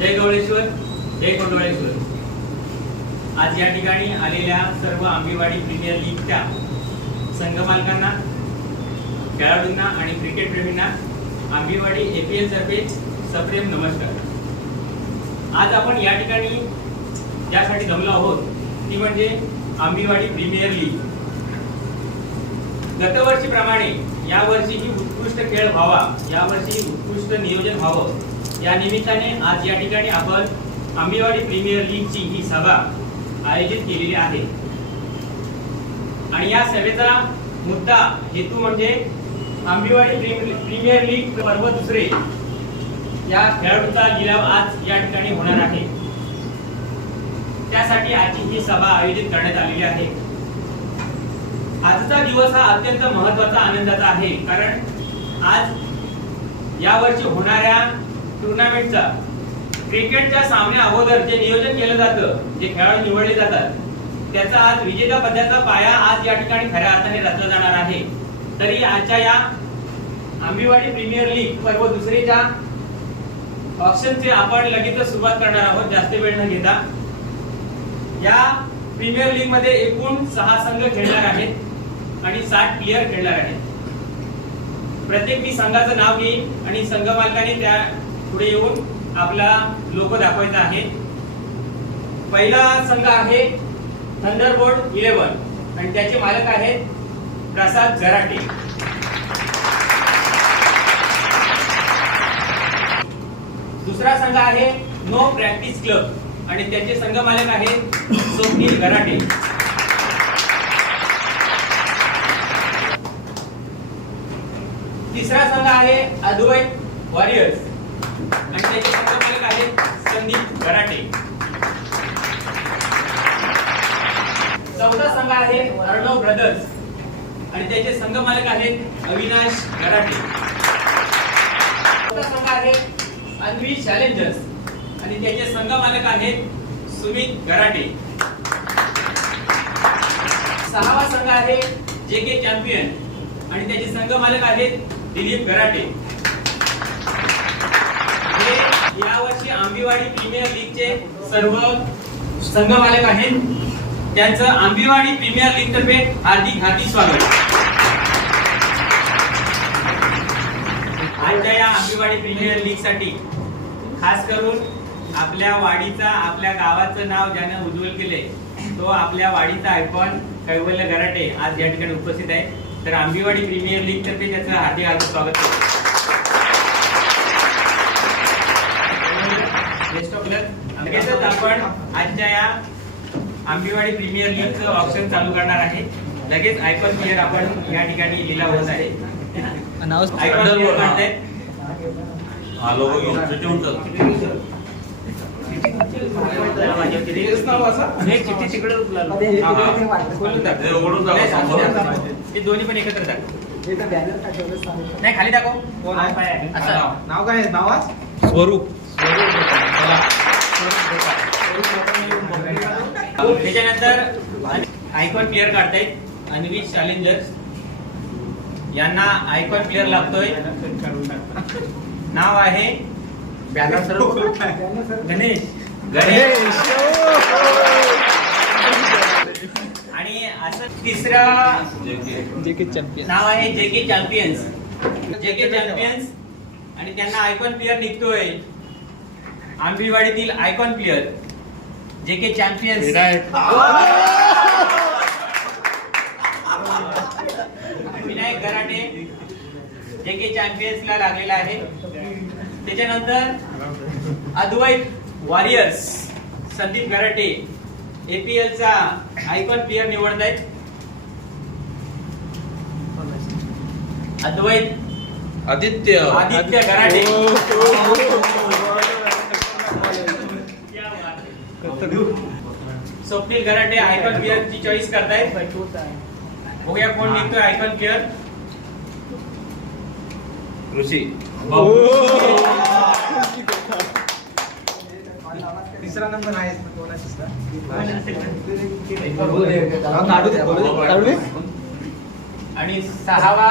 जय गवळेश्वर, जय कोंडवळेश्वर। आज या ठिकाणी आलेल्या सर्व आंबेवाडी प्रीमियर लीगच्या संघ मालकांना, खेळाडूंना आणि क्रिकेट प्रेमींना आंबेवाडी APL तर्फे सप्रेम नमस्कार। आज आपण या ठिकाणी ज्यासाठी जमलो आहोत ती म्हणजे आंबेवाडी प्रीमियर लीग। गतवर्षीप्रमाणे यावर्षीही उत्कृष्ट खेळ व्हावा, यावर्षी उत्कृष्ट नियोजन व्हावं, या निमित्ताने आज या ठिकाणी आपण आंबेवाडी प्रीमियर लीगची ही सभा आयोजित केलेली आहे। आणि या सभेचा मुद्दा हेतू म्हणजे आंबेवाडी प्रीमियर लीग पर्व दुसरे या खेळाडूंचा लिलाव आज या ठिकाणी होणार आहे। त्यासाठी आजची ही सभा आयोजित करण्यात आलेली आहे। आजचा दिवस हा अत्यंत महत्त्वाचा आनंदाचा आहे, कारण आज यावर्षी होणाऱ्या टुर्नामेंटचा क्रिकेटच्या सामन्या अगोदर जे नियोजन केलं जातं, जे खेळाडू निवडले जातात, त्याचा आज विजेता पदाचा पाया आज या ठिकाणी खऱ्या अर्थाने रचला जाणार आहे। तरी आजच्या या आंबेवाडी प्रीमियर लीग पर्व दुसरीच्या ऑप्शनची आपण लगेच सुरुवात करणार आहोत, जास्त वेळ न घेता। या प्रीमियर लीग मध्ये एकूण 6 संघ खेळणार आहेत आणि 60 प्लेयर खेळणार आहेत। प्रत्येक मी संघाचं नाव घेईन आणि संघ मालकाने त्या पुढे येऊन आपला लोगो दाखवायचा आहे। पहिला संघ आहे थंडरबोल्ट 11 आणि त्याचे मालक आहेत प्रसाद गराटे। दुसरा संघ आहे नो प्रॅक्टिस क्लब आणि त्याचे संघ मालक आहेत स्वप्नील गराटे। तिसरा संघ आहे अद्वैत वॉरियर्स आणि त्याचे संघ मालक आहेत संदीप गराटे। चौथा संघ आहे अर्णव ब्रदर्स आणि त्याचे संघ मालक आहेत अविनाश गराटे। चौथा संघ आहे अन्वी चॅलेंजर्स आणि त्याचे संघ मालक आहेत सुमित गराटे। सहावा संघ आहे JK चॅम्पियन आणि त्याचे संघ मालक आहेत दिलीप गराटे। हे यावर्षी आंबेवाडी प्रीमियर लीगचे सर्व संघ मालक आहेत। त्यांचं आंबेवाडी प्रीमियर लीग तर्फे हार्दिक स्वागत। आजच्या या आंबेवाडी प्रीमियर लीग साठी खास करून आपल्या वाडीचा, आपल्या गावाचं नाव ज्याने उज्ज्वल केले तो आपल्या वाडीचा आयकॉन कैवल्य गराटे आज या ठिकाणी उपस्थित आहे। तर आंबेवाडी प्रीमियर लीग तर्फे त्याचं हार्दिक स्वागत करतो। बेस्ट ऑफ लक। लगेचच आपण आजच्या या आंबेवाडी प्रीमियर लीगचं ऑप्शन चालू करणार आहे। लगेच आयकॉन प्लेयर आपण या ठिकाणी लिलाव होत आहे। आयकॉन प्लेयर काढतायत। ते दोन्ही पण एकत्र नाही, खाली दाखव। नाव काय? नाव स्वरूप। त्याच्यानंतर आयकॉन प्लेयर काढतायत अन्वी चॅलेंजर्स, यांना आयकॉन प्लेयर लागतोय। नाव आहे गणेश गणेश। आणि असं तिसरा नाव आहे JK चॅम्पियन्स। JK चॅम्पियन्स आणि त्यांना आयकॉन प्लेयर निघतोय आंबेवाडीतील icon player JK Champions Vinayak Garate JK चॅम्पियन्सला लागलेला आहे। त्याच्यानंतर अद्वैत वॉरियर्स संदीप गराटे APL चा आयकॉन प्लेयर निवडतायत। अद्वैत आदित्य गराटे। स्वप्नील गराटे आयकॉन प्लेयर ची चॉईस करतायत। बघूया कोण निघतोय आयकॉन प्लेयर। ऋषी। तिसरा नंबर आहे आणि 6वा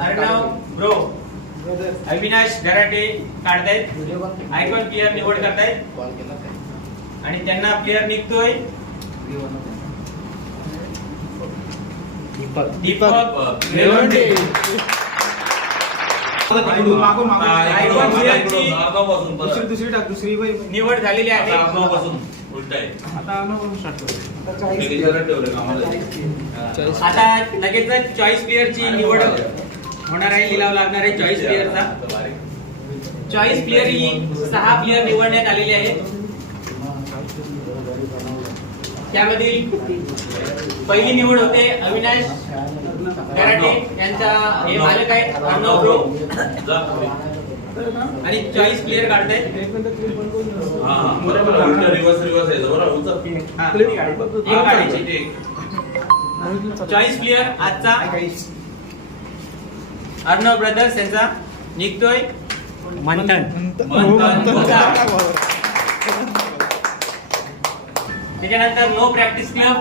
अर्णव ब्रो अविनाश गराटे काढतायत. आयकॉन प्लेअर निवड करतायत आणि त्यांना प्लेअर निघतोय दीपक रेवंडे. मागून आयकॉन प्लेअरची दुसरी टाक दुसरी बाई. निवड झालेली आहे. आता लगेच चॉईस प्लेअरची निवड होणार आहे. लिलाव लागणार आहे चॉईस प्लेअरचा. चॉईस प्लेअर ही 6 प्लेअर निवडण्यात आलेले आहेत. त्यामधील पहिली निवड होते अविनाश गराटे यांचा हे मालक आहेत अर्णव ब्रो आणि चॉईस प्लेअर काढतायत. चॉईस प्लेअर आजचा अर्णव ब्रदर्स यांचा निघतोय मंथन. त्याच्यानंतर नो प्रॅक्टिस क्लब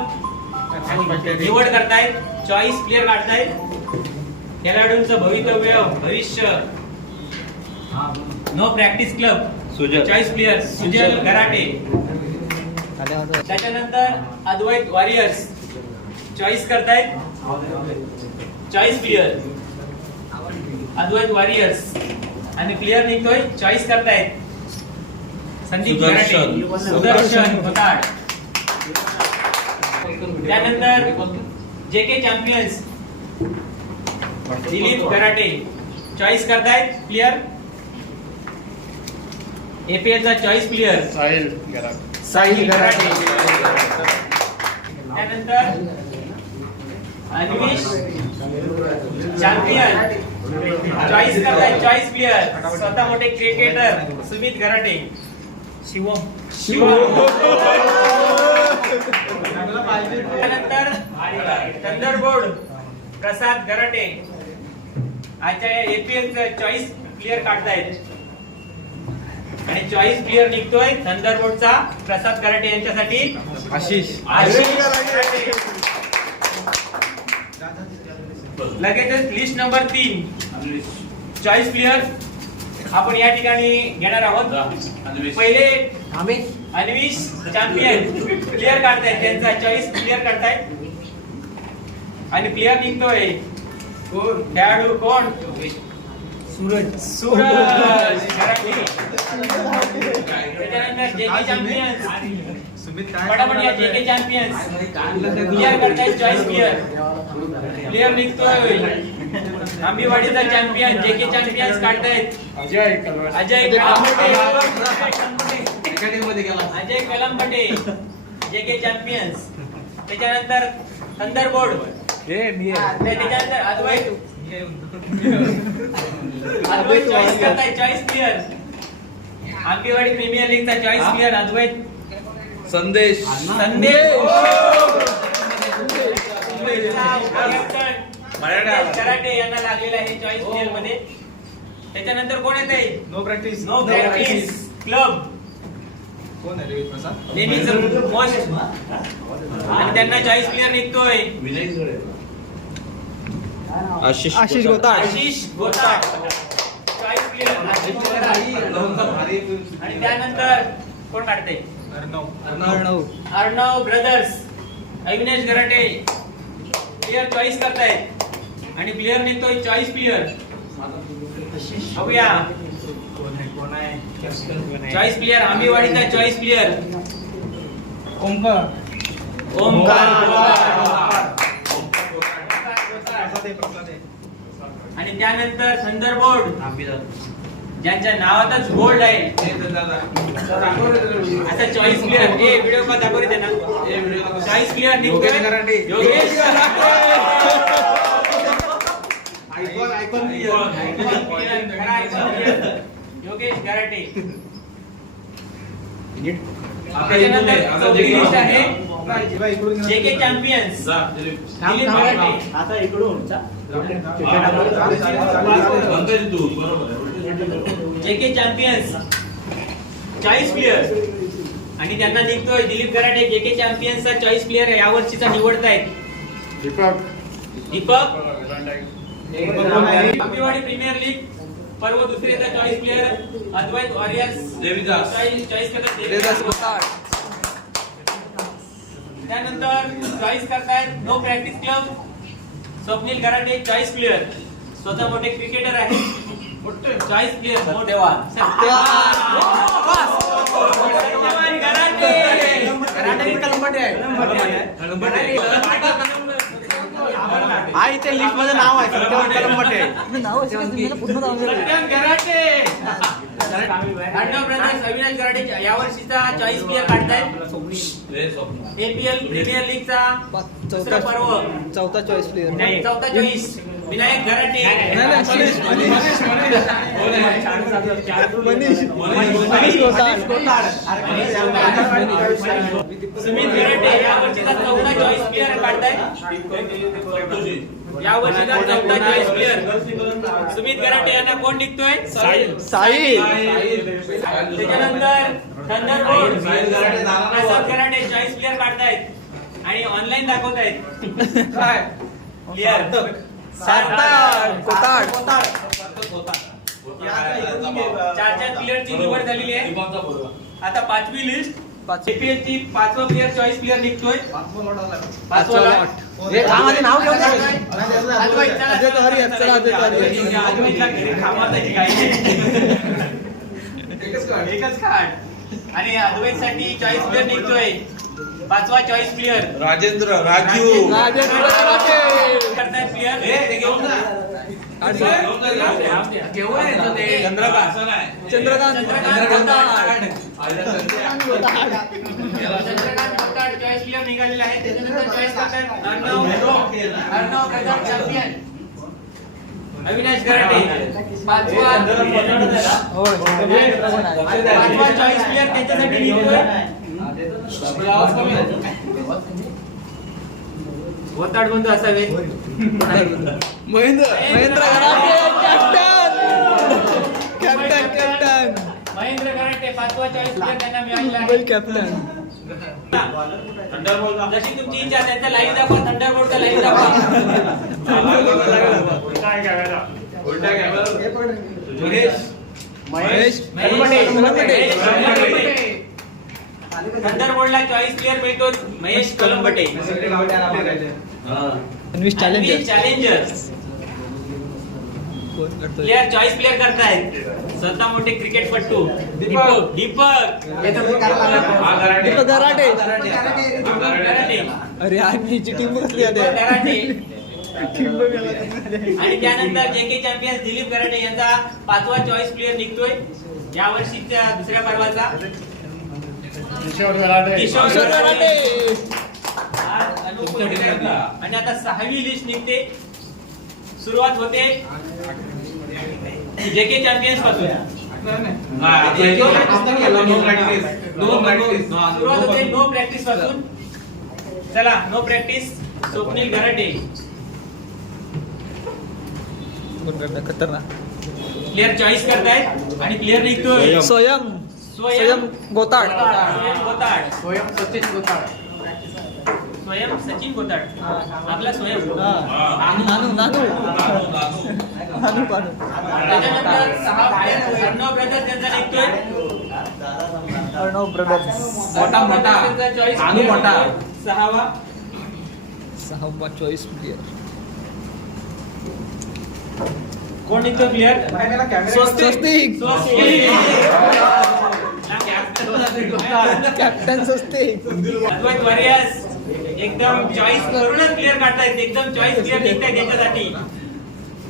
निवड करतायत. चॉईस प्लेअर काढतायत. खेळाडूंचं भविष्य no practice club choice player Sujal Garate. त्याच्यानंतर अद्वैत वॉरियर्स चॉईस करतायत. चॉईस प्लेअर अद्वैत वॉरियर्स आणि प्लेअर निघतोय चॉईस करतायत संदीप गराटे सुदर्शन होताड. त्यानंतर JK champions Dilip Garate choice करतायत प्लेअर. एपीएल चा चॉईस प्लेअर साहिल गराटे. त्यानंतर अन्विश चॅम्पियन चॉईस करतायत. चॉईस प्लेअर स्वतः मोठे क्रिकेटर सुमित गराटे. शिवम त्यानंतर थंडरबोर्ड प्रसाद गराटे आजच्या एपीएल चा चॉईस प्लेअर काढतायत आणि चॉईस प्लेअर निघतोय थंडरबोर्डचा प्रसाद गराटे यांच्यासाठी आशिष. गराटे. लगेचच लिस्ट नंबर 3 चॉईस प्लेअर आपण या ठिकाणी घेणार आहोत. पहिले अन्विश चॅम्पियन प्लेअर काढतायत. त्यांचा चॉईस प्लेअर काढतायत आणि प्लेअर निघतोय खेळाडू कोण सूरज गराटे. त्याच्यानंतर जेके चॅम्पियन्स पटापट या जेके चॅम्पियन्स प्लेअर करतायत. चॉईस प्लेअर निघतोय आंबेवाडीचा चॅम्पियन जेके चॅम्पियन्स काढतायत अजय कलमपटे जेके चॅम्पियन्स. त्याच्यानंतर थंडरबोर्ड त्याच्यानंतर अद्वैत चॉईस करतायत. चॉईस प्लेअर आंबेवाडी प्रीमियर लीगचा चॉईस प्लेअर अद्वैत संदेश कराटे यांना लागलेला आहे चॉईस प्लेअर मध्ये. त्याच्यानंतर कोण येते नो प्रॅक्टिस क्लब कोण आहे रे प्रसाद. आणि त्यांना चॉईस प्लेअर निघतोय आशिष गोताड. Choice player. आणि त्यानंतर कोण काढते Arnav brothers Avinash Garate player choice करतायत आणि प्लेअर निघतोय चॉईस प्लेअर. बघूया चॉईस प्लेअर आंबेवाडीचा चॉईस प्लेअर ओमकार. आणि त्यानंतर थंडरबोर्ड ज्यांच्या नावातच गोल्ड आहे आता चॉईस प्लेअर व्हिडिओ कॉल दाखवले त्यांना. चॉईस प्लेअर निघतोय योगेश योगेश गराटे. त्याच्यानंतर चौथी लिस्ट आहे जेके चॅम्पियन्स दिलीप गराटे. आता इकडून जेके चॅम्पियन्स चॉईस प्लेअर आणि त्यांना निघतोय दिलीप गराटे. जेके चॅम्पियन्सचा चॉईस प्लेअर यावर्षीचा निवडतायत दीपक आंबेवाडी प्रीमियर लीग पर्व दुसरेचा choice player Advait warriors Devidas. Choice करतात देवीदास गोताड. त्यानंतर चॉईस करतायत no practice club Swapnil Garate choice player स्वतः मोठे क्रिकेटर आहे चॉईस प्लेयर सत्यवान गराटे आई ते लिस्ट मध्ये नाव आहे सत्यवान कलमटे. गराटे अर्णव ब्रदर्स अविनाश गराटे या वर्षीचा चॉईस प्लेयर काढतायत एपीएल प्रीमियर लीगचा दुसरा पर्व चौथा चॉईस प्लेअर. चौथा चॉईस विनायक गराटे मनीष गोताड. सुमित गराटे या वर्षीचा चौथा चॉईस प्लेयर काढतायत या वर्षीचा चौथा चॉईस प्लेयर सुमित गराटे यांना कोण निघतोय साहिल. त्याच्यानंतर थंडरबोल्ट प्रसाद गराटे चॉईस प्लेयर काढतायत आणि ऑनलाईन दाखवतायत प्लेयर सार्थक गोताड. चार प्लेयरची निवड झालेली आहे आता पाचवी लिस्ट एपीएल ची पाचवा प्लेयर चॉईस प्लेयर निघतोय पाचवा लॉट. नाव घेऊन जा. अद्वैत, चला, अद्वैत चला, हरिहर, चला, अद्वैत हरिहर. अद्वैतला घरी कामात आहे काय एकच कार्ड आणि अद्वैत साठी चॉईस प्लेयर निघतोय पाचवा चॉईस प्लेयर राजेंद्र राजू राजेंद्र गराटे. करतायत player Chandrakant. Chandrakant Gotad. Gotad choice player निघालेला आहे त्याच्यानंतर चॉईस करतायत अर्णव ब्रदर चॅम्पियन अविनाश गराटे पाचवा चॉईस प्लेयर त्यांच्यासाठी निघतोय गोताड कोणतं असावे महेंद्र गराटे. कॅप्टन. महेंद्र गराटे पाचवा चॉईस प्लेयर त्यांना मिळालेला मुंबई आहे कॅप्टन. जशी तुमची इच्छा आहे त्यांचा लाईव्ह दाखवा थंडरबोल्टचा लाईव्ह दाखवा महेश थंडरबोल्टला चॉईस प्लेयर मिळतो Mahesh Kalambate Anvish challenger. Challengers player choice player करतायत स्वतः मोठे क्रिकेटपटू दीपक गराटे. गराटे अरे आम्ही टीम बसली दीपक गराटे आणि त्यानंतर जेके चॅम्पियन्स दिलीप गराटे यांचा पाचवा चॉईस प्लेयर निघतोय या वर्षीच्या दुसऱ्या पर्वाचा किशोर गराटे. आणि आता सहावी लिस्ट निघते सुरुवात होते जेके चॅम्पियन्स पासून सुरुवात होते नो प्रॅक्टिस पासून चला नो प्रॅक्टिस स्वप्नील गराटे खतरनाक. प्लेयर चॉईस करतायत आणि प्लेयर निघतोय स्वयं गोताड. स्वयं सचिन गोताड आपला स्वयं नानू त्याच्यानंतर सहा प्लेयर अर्णव ब्रदर्स त्यांचा निघतोय अर्णव ब्रदर्स. त्यांचा चॉईस सहावा चॉईस प्लेअर. कोण निघतो प्लेयर स्वस्तिक. कॅप्टन स्वस्तिक. अद्वैत वॉरियर्स एकदम चॉईस करूनच प्लेयर काढतायत एकदम चॉईस प्लेयर निघतायत त्यांच्यासाठी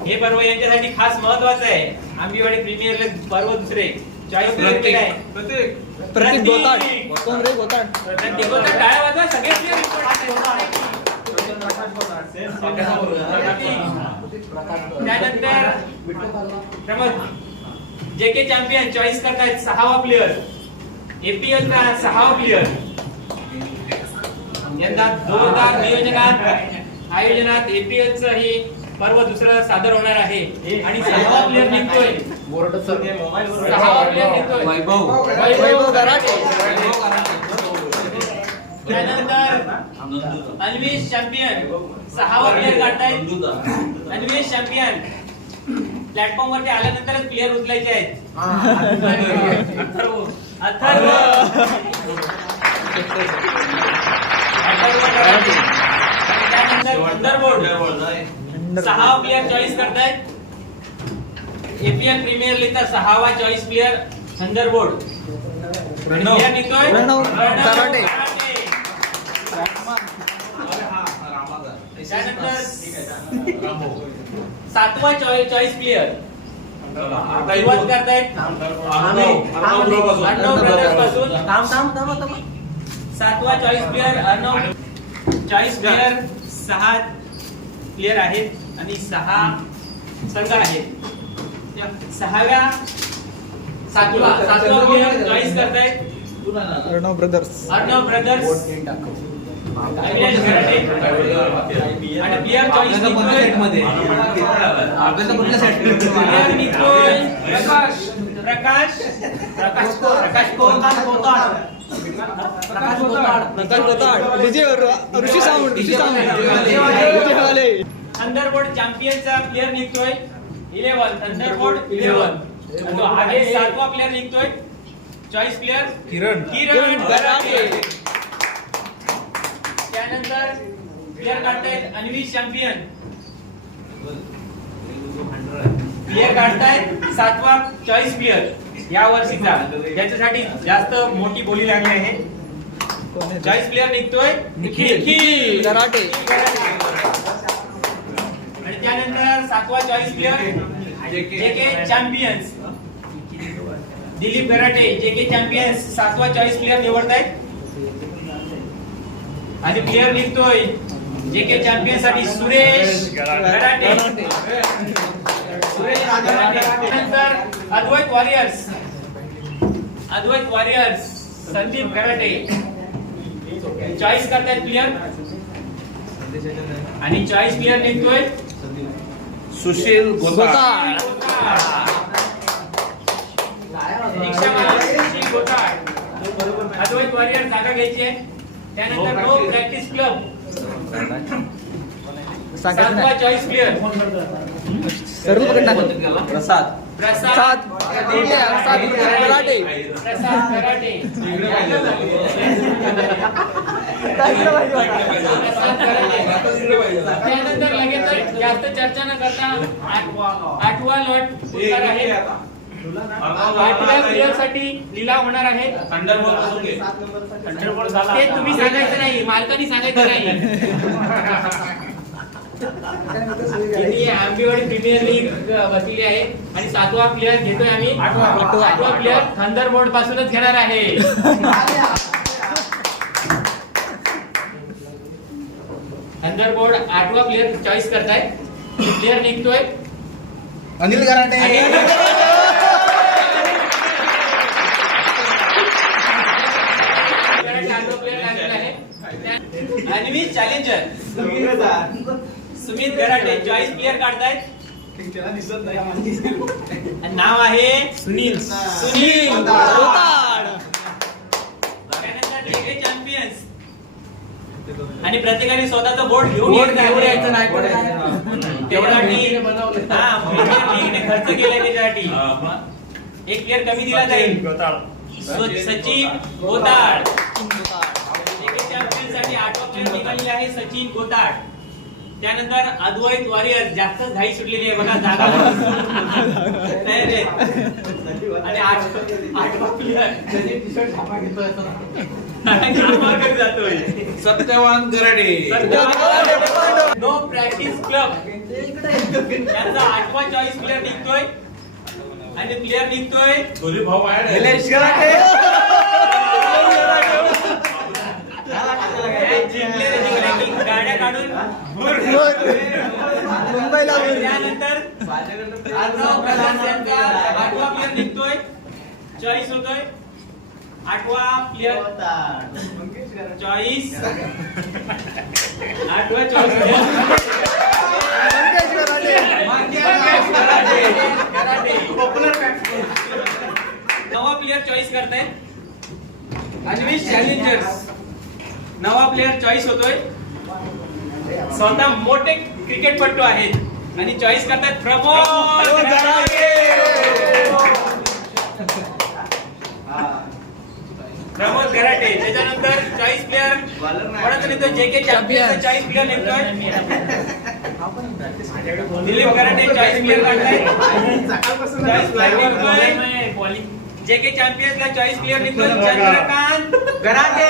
हे पर्व यांच्यासाठी खास महत्वाचं आहे आंबेवाडी प्रीमियर लीग पर्व दुसरे चॉईस प्लेयर केलं आहे प्रतीक गोताड. कोण रे गोताड? प्रतीक गोताड टाळ्या वाजवा सगळे प्लेयर त्यानंतर प्रमोद जेके चॅम्पियन चॉईस करतायत सहावा प्लेयर एपीएल चा सहावा प्लेयर यंदा जोरदार आयोजनात एपीएल च हे पर्व दुसरं सादर होणार आहे आणि सहावा प्लेयर निघतोय वैभव गराटे. त्यानंतर अन्वेष चॅम्पियन सहावा प्लेयर काढतायत अन्वेष चॅम्पियन प्लॅटफॉर्म वरती आल्यानंतरच प्लेयर उचलायचे आहेत. अथर्व अथर्व कराटे. त्यानंतर थंडरबोल्ट 6 प्लेयर चॉईस करतायत. एपीएल प्रीमियर लीगचा 6वा चॉईस प्लेयर थंडरबोल्ट. प्लेयर निघतोय प्रणव कराटे. त्यानंतर 7वा चॉईस प्लेयर सुरुवात करतायत अर्णव ब्रदर्स पासून. 7वा choice player Arnav. Choice player 6 player आहेत आणि 6 संघ आहेत. 7वा प्लेयर चॉईस करतायत अर्णव ब्रदर्स. अर्णव ब्रदर्स. आणि प्लेयर चॉईस निघतोय प्रकाश प्रकाश प्रकाश कोताड. प्रकाश गोताड. ऋषी सावंत. थंडरबोल्ट चॅम्पियनचा प्लेयर निघतोय 11. थंडरबोल्ट 11. आगे 7वा प्लेयर निघतोय चॉईस प्लेयर किरण कराटे. त्यानंतर प्लेयर काढतायत अन्विश चॅम्पियन. प्लेयर काढतायत 7वा चॉईस प्लेयर या वर्षीचा, ज्याच्यासाठी जास्त मोठी बोली लागली आहे. चॉईस प्लेयर निघतोय निखिल कराटे. आणि त्यानंतर 7वा choice player JK champions Dilip Karate. JK champions 7वा चॉईस प्लेयर निवडतायत. आणि प्लेयर निघतोय जेके चॅम्पियन साठी सुरेश कराटे. नंतर अद्वैत वॉरियर्स संदीप कराटे चॉईस करतायत प्लेयर. आणि चॉईस प्लेयर निघतोय सुशील गोताड. सुशील गोताड. अद्वैत वॉरियर जागा घ्यायची आहे. त्यानंतर नो प्रॅक्टिस क्लब 7वा चॉईस प्लेयर सर्व प्रसाद. प्रसाद कराटे. प्रसाद कराटे. त्यानंतर लगेच जास्त चर्चा न करता 8वा लॉट होणार आहे. 8व्या प्लेयर साठी लिलाव होणार आहे. थंडरबोल्ट झाला ते तुम्ही सांगायचं नाही, मालकांनी सांगायचं नाही. आंबेवाडी प्रीमियर लीग बसलेली आहे आणि 7वा प्लेयर घेतोय आम्ही. 8वा प्लेयर थंडरबोल्ट पासूनच घेणार आहे. थंडरबोल्ट 8वा प्लेयर चॉईस करताय. प्लेयर निघतोय Anil Karate. Anvish challenger Sumit Karate choice player काढतायत. नाव आहे सुनील गोताड. त्यानंतर जेके चॅम्पियन्स. आणि प्रत्येकाने स्वतःचा बोर्ड घेऊन यायचं नाही. लीगने खर्च केलाय त्याच्यासाठी. एक प्लेयर कमी दिला जाईल. सचिन गोताड. साठी 8वा प्लेयर निघालेले आहे सचिन गोताड. त्यानंतर अद्वैत वॉरियर जास्त घाई सुटलेली आहे बघा जागा. आणि 8वा प्लेयर जातोय Satyavan Garade. No practice club त्यांचा 8वा चॉईस प्लेयर निघतोय. आणि प्लेयर निघतोय भाऊ निलेश कराटे. गाड्या काढून मुंबईला. त्यानंतर 8वा प्लेयर निघतोय चॉईस होतोय. 8वा प्लेयर चॉईस. 8वा चॉईस नवा प्लेयर चॉईस करताय अन्विश चॅलेंजर्स. नवा प्लेयर चॉईस होतोय. स्वतः मोठे क्रिकेटपटू आहेत आणि चॉईस करतात प्रमोद गराटे. प्रमोद गराटे. त्याच्यानंतर चॉईस प्लेअर कोणाचा निघतोय? JK चॅम्पियन्स चॉईस प्लेअर निघतोय दिलीप गराटे. चॉईस प्लेअर काढताय. चॉईस प्लेअर निघतोय JK चॅम्पियन्सला चॉईस प्लेअर निघतोय चंद्रकांत गराटे.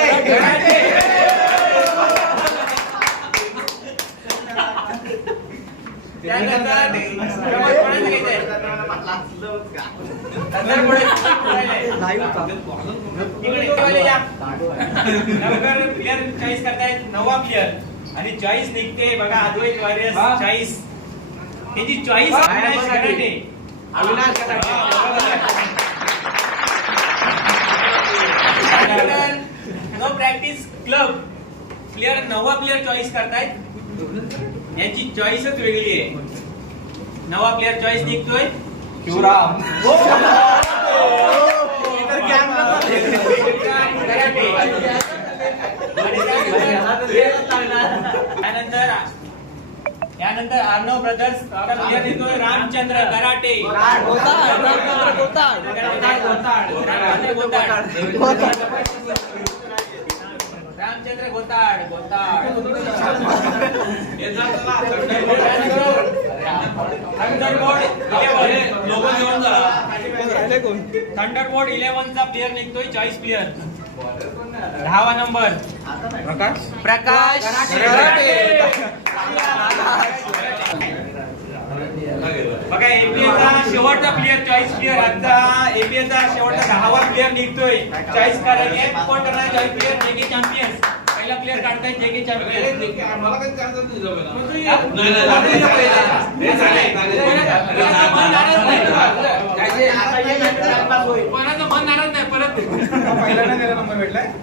त्यानंतर प्रमोद कोणाचं घ्यायचंय? नंतर पुढे या. लवकर प्लेअर चॉईस करतायत. नववा प्लेअर आणि चॉईस निघते बघा अद्वैत वॉरियर्स चॉईस. त्याची choice Avinash Garate. No practice club player नववा प्लेअर चॉईस करतायत. यांची चॉईसच वेगळी आहे. नवा प्लेअर चॉईस निघतोय शिवराम. यानंतर अर्णव ब्रदर्स प्लेअर निघतोय रामचंद्र गराटे. रामचंद्र गोताड. थंडरबोल्ट 11 चा प्लेअर निघतोय चॉईस प्लेअर. 10वा नंबर प्रकाश बघा एपीएलचा शेवटचा प्लेअर चॉईस प्लेअर. आता एपीएलचा शेवटचा 10वा प्लेअर निघतोय चॉईस करायला. कोण करणार चॉईस प्लेअर? JK champions. पहिला प्लेअर काढताय JK चॅम्पियन्स. कोणाचं मन नाराज नाही परत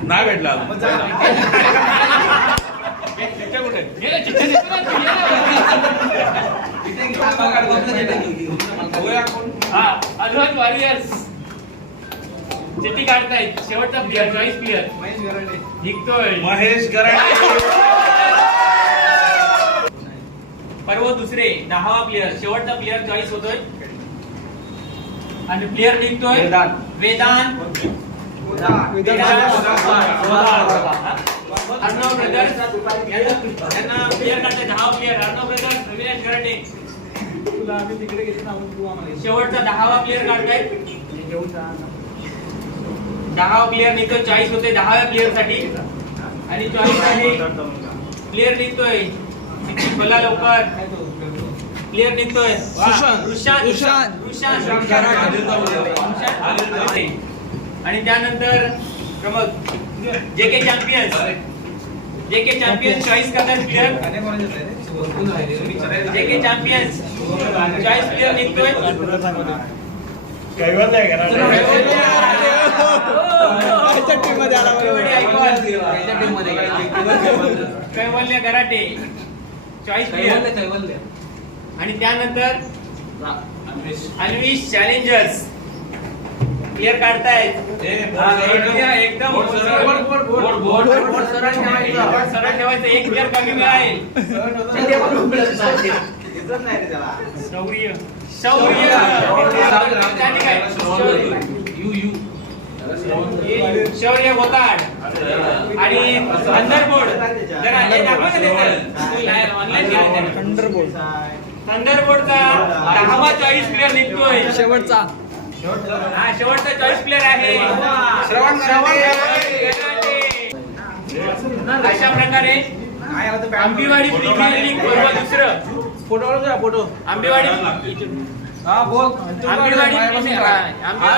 नाही भेटला अद्वैत वॉरियर्स चिठ्ठी काढतायत. शेवटचा प्लेअर चॉईस प्लेअर निघतोय महेश गराटे. पर्व दुसरे 10वा प्लेअर शेवटचा प्लेअर चॉईस होतोय आणि प्लेअर निघतोय वेदांत. अर्णव ब्रदर्स यांना प्लेअर काढताय. 10वा प्लेअर अर्णव ब्रदर्स अविनाश गराटे. शेवटचा 10वा प्लेअर काढताय. 10वा प्लेअर निघतोय चॉईस होते 10व्या प्लेअर साठी आणि चॉईस साठी प्लेअर निघतोय. बोला लवकर. प्लेअर निघतोय आणि त्यानंतर प्रमोद JK चॅम्पियन्स चॉईस करतात player. JK champions choice player निघतोय कैवल्य गराटे चॉईस प्लेअर. आणि त्यानंतर अन्विश चॅलेंजर्स प्लेअर काढतायत. एकदम सरळ ठेवायचं. एक प्लेअर कमी मिळाईल. शौर्य गोताड आणि थंडरबोल्ट. जरा हे दाखवा ऑनलाईन. थंडरबोल्टचा 10वा चॉईस प्लेअर निघतोय शेवटचा. हा शेवटचा चॉईस प्लेअर आहे श्रवण गराटे. अशा प्रकारे आंबेवाडी प्रीमियर लीग पर्व दुसरं आंबेवाडी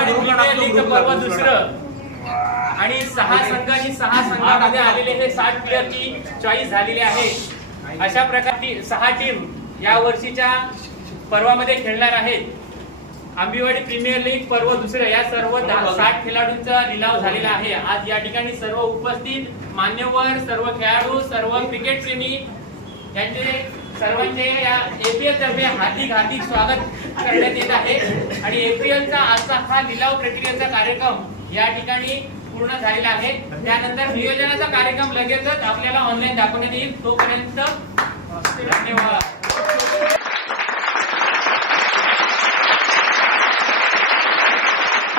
प्रीमियर लीग पर्व दुसरं आणि 6 संघांनी 6 संघामध्ये आलेले हे 60 प्लेअरची चॉईस झालेली आहे. अशा प्रकारची 6 टीम या वर्षीच्या पर्वामध्ये खेळणार आहेत. आंबेवाडी प्रीमियर लीग पर्व दुसरं या सर्व 60 खेळाडूंचा लिलाव झालेला आहे. आज या ठिकाणी सर्व उपस्थित मान्यवर, सर्व खेळाडू, सर्व क्रिकेट प्रेमी यांचे सर्वांचे या एपीएल तर्फे हार्दिक स्वागत करण्यात येत आहे. आणि एपीएलचा आजचा हा लिलाव प्रक्रियेचा कार्यक्रम या ठिकाणी पूर्ण झालेला आहे. त्यानंतर नियोजनाचा कार्यक्रम लगेचच आपल्याला ऑनलाईन दाखवण्यात येईल. तोपर्यंत धन्यवाद.